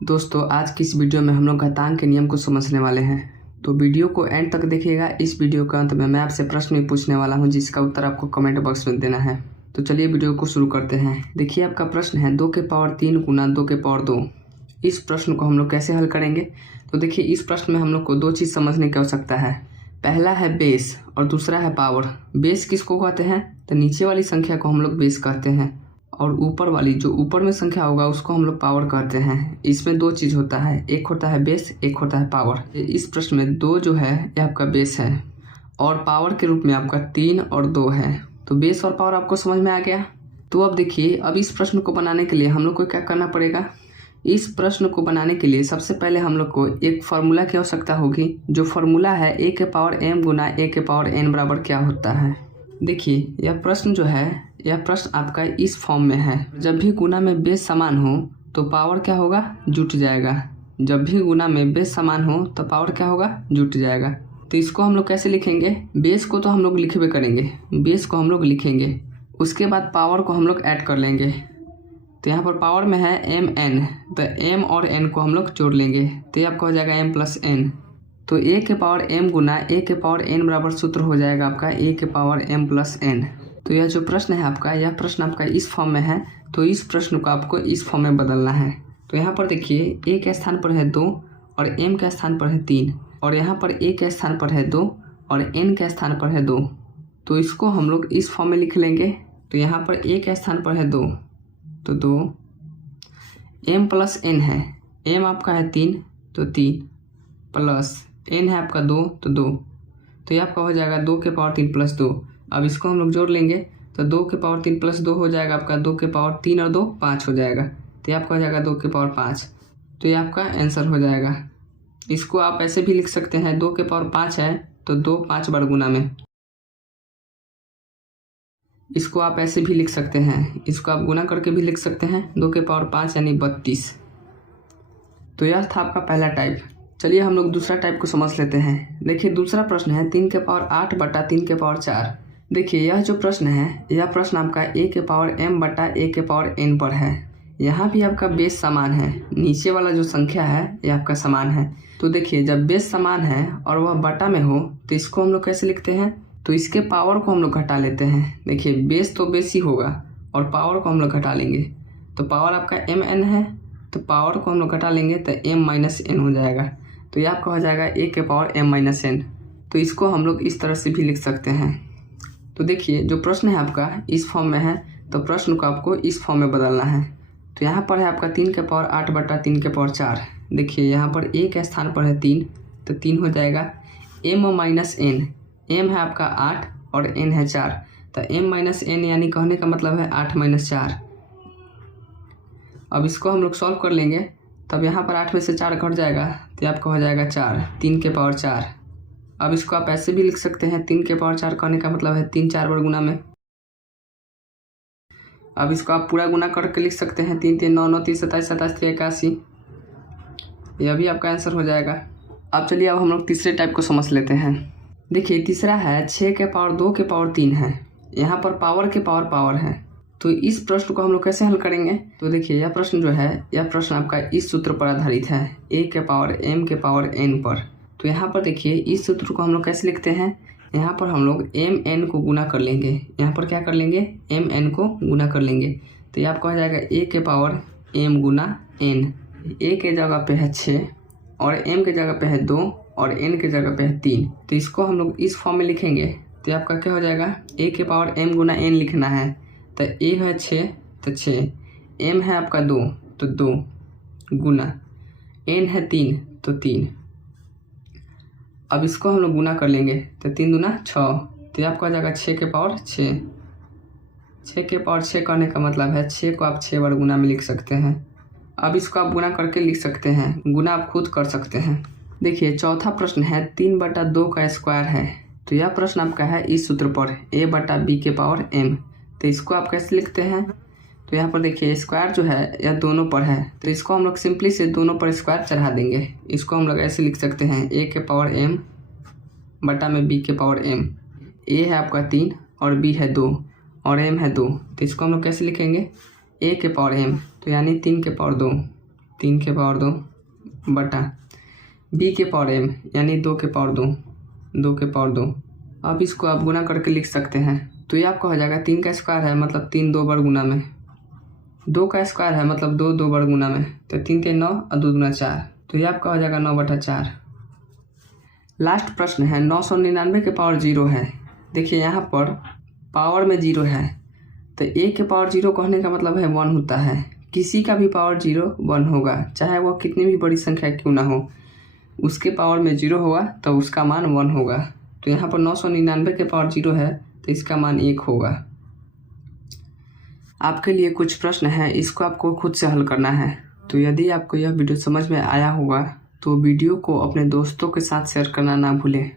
दोस्तों आज की इस वीडियो में हम लोग घातांक के नियम को समझने वाले हैं, तो वीडियो को एंड तक देखिएगा। इस वीडियो के अंत में मैं आपसे प्रश्न भी पूछने वाला हूं जिसका उत्तर आपको कमेंट बॉक्स में देना है। तो चलिए वीडियो को शुरू करते हैं। देखिए आपका प्रश्न है 2 के पावर 3 गुना 2 के पावर 2। इस प्रश्न को हम लोग कैसे हल करेंगे? तो देखिए इस प्रश्न में हम लोग को दो चीज़ समझने की आवश्यकता है। पहला है बेस और दूसरा है पावर। बेस किसको कहते हैं? तो नीचे वाली संख्या को हम लोग बेस कहते हैं और ऊपर वाली जो ऊपर में संख्या होगा उसको हम लोग पावर कहते हैं। इसमें दो चीज़ होता है, एक होता है बेस, एक होता है पावर। इस प्रश्न में 2 जो है यह आपका बेस है और पावर के रूप में आपका 3 और 2 है। तो बेस और पावर आपको समझ में आ गया। तो अब देखिए, अब इस प्रश्न को बनाने के लिए हम लोग को क्या करना पड़ेगा? इस प्रश्न को बनाने के लिए सबसे पहले हम लोग को एक फार्मूला की आवश्यकता होगी। जो फार्मूला है a के पावर m गुना a के पावर n बराबर क्या होता है। देखिए यह प्रश्न जो है, यह प्रश्न आपका इस फॉर्म में है। जब भी गुना में बेस समान हो तो पावर क्या होगा? जुट जाएगा। जब भी गुना में बेस समान हो तो पावर क्या होगा? जुट जाएगा। तो इसको हम लोग कैसे लिखेंगे? बेस को तो हम लोग लिखे करेंगे, बेस को हम लोग लिखेंगे, उसके बाद पावर को हम लोग ऐड कर लेंगे। तो यहाँ पर पावर में है एम एन, तो एम और एन को हम लोग जोड़ लेंगे तो ये आपका हो जाएगा एम प्लस एन। तो ए के पावर एम गुना ए के पावर एन बराबर सूत्र हो जाएगा आपका ए के पावर एम प्लस एन। तो यह जो प्रश्न है आपका, यह प्रश्न आपका इस फॉर्म में है, तो इस प्रश्न को आपको इस फॉर्म में बदलना है। तो यहाँ पर देखिए ए के स्थान पर है 2 और एम के स्थान पर है 3 और यहाँ पर ए के स्थान पर है 2 और एन के स्थान पर है 2। तो इसको हम लोग इस फॉर्म में लिख लेंगे। तो यहाँ पर ए के स्थान पर है 2 तो 2, एम प्लस एन है, एम आपका है 3 तो 3 प्लस एन है आपका 2 तो 2। तो ये आपका हो जाएगा 2 के पावर 3 प्लस 2। अब इसको हम लोग जोड़ लेंगे तो 2 के पावर 3 प्लस 2 हो जाएगा आपका 2 के पावर 3 और 2 5 हो जाएगा। तो ये आपका हो जाएगा 2 के पावर 5। तो ये आपका आंसर हो जाएगा। इसको आप ऐसे भी लिख सकते हैं, 2 के पावर 5 है तो 2 5 बार गुना में। इसको आप ऐसे भी लिख सकते हैं, इसको आप गुना करके भी लिख सकते हैं, 2 के पावर 5 यानी 32। तो यह था आपका पहला टाइप। चलिए हम लोग दूसरा टाइप को समझ लेते हैं। देखिए दूसरा प्रश्न है 3 के पावर 8 बटा 3 के पावर 4। देखिए यह जो प्रश्न है, यह प्रश्न आपका a के पावर m बटा a के पावर n पर है। यहाँ भी आपका बेस समान है, नीचे वाला जो संख्या है यह आपका समान है। तो देखिए जब बेस समान है और वह बटा में हो तो इसको हम लोग कैसे लिखते हैं? तो इसके पावर को हम लोग घटा लेते हैं। देखिए बेस तो बेस ही होगा और पावर को हम लोग घटा लेंगे। तो पावर आपका एम एन है तो पावर को हम लोग घटा लेंगे तो m माइनस एन हो जाएगा। तो ये आपका हो जाएगा a के पावर m माइनस एन। तो इसको हम लोग इस तरह से भी लिख सकते हैं। तो देखिए जो प्रश्न है आपका इस फॉर्म में है, तो प्रश्न को आपको इस फॉर्म में बदलना है। तो यहाँ पर है आपका 3 के पावर 8 बटा 3 के पावर 4। देखिए यहाँ पर a के स्थान पर है 3 तो 3 हो जाएगा m माइनस एन। m है आपका 8 और n है 4, तो m माइनस एन यानी कहने का मतलब है 8 माइनस 4। अब इसको हम लोग सॉल्व कर लेंगे, तब यहाँ पर 8 में से 4 घट जाएगा तो आपका हो जाएगा 4, 3 के पावर 4। अब इसको आप ऐसे भी लिख सकते हैं, 3 के पावर 4 कहने का मतलब है 3 4 बार गुना में। अब इसको आप पूरा गुना करके लिख सकते हैं, 3 3 9 9 3 27 27 3 81। यह भी आपका आंसर हो जाएगा। अब चलिए अब हम लोग तीसरे टाइप को समझ लेते हैं। देखिए तीसरा है 6 के पावर 2 के पावर 3 है। यहाँ पर पावर के पावर पावर है। तो इस प्रश्न को हम लोग कैसे हल करेंगे? तो देखिए यह प्रश्न जो है, यह प्रश्न आपका इस सूत्र पर आधारित है, a के पावर m के पावर n पर। तो यहाँ पर देखिए इस सूत्र को हम लोग कैसे लिखते हैं? यहाँ पर हम लोग m n को गुना कर लेंगे। यहाँ पर क्या कर लेंगे? m n को गुना कर लेंगे। तो ये आपका हो जाएगा a के power m Guna n। a के जगह पे है 6 और m के जगह पे है 2 और n के जगह पे है 3। तो इसको हम लोग इस फॉर्म में लिखेंगे। तो आपका क्या हो जाएगा? a के पावर m गुना n लिखना है। तो a है 6 तो 6, m है आपका 2 तो 2 गुना n है 3 तो 3। अब इसको हम लोग गुना कर लेंगे तो 3 दूना 6। तो आपका हो जाएगा 6 के पावर 6। 6 के पावर 6 करने का मतलब है 6 को आप 6 बार गुना में लिख सकते हैं। अब इसको आप गुना करके लिख सकते हैं, गुना आप खुद कर सकते हैं। देखिए चौथा प्रश्न है 3 बटा 2 का स्क्वायर है। तो यह प्रश्न आपका है इस सूत्र पर a बटा b के पावर m। तो इसको आप कैसे लिखते हैं? तो यहाँ पर देखिए स्क्वायर जो है यह दोनों पर है, तो इसको हम लोग सिंपली से दोनों पर स्क्वायर चढ़ा देंगे। इसको हम लोग ऐसे लिख सकते हैं a के पावर m बटा में b के पावर m। a है आपका 3 और b है 2 और m है 2। तो इसको हम लोग कैसे लिखेंगे? a के पावर m, तो यानी 3 के पावर 2 3 के पावर 2 बटा b के पावर m यानी 2 के पावर 2 2 के पावर 2। अब इसको आप गुना करके लिख सकते हैं। तो ये आपका हो जाएगा 3 का स्क्वायर है मतलब 3 2 बार गुना में, 2 का स्क्वायर है मतलब 2 2 बार गुना में, तो 3 के 9 और 2 दूना 4, तो ये आपका हो जाएगा 9/4। लास्ट प्रश्न है 999 के पावर 0 है। देखिए यहाँ पर पावर में 0 है, तो a के पावर 0 कहने का मतलब है 1 होता है। किसी का भी पावर 0 1 होगा, चाहे वो कितनी भी बड़ी संख्या क्यों ना हो, उसके पावर में 0 होगा तो उसका मान 1 होगा। तो यहाँ पर 999 के पावर 0 है तो इसका मान 1 होगा। आपके लिए कुछ प्रश्न है, इसको आपको खुद से हल करना है। तो यदि आपको यह वीडियो समझ में आया होगा तो वीडियो को अपने दोस्तों के साथ शेयर करना ना भूलें।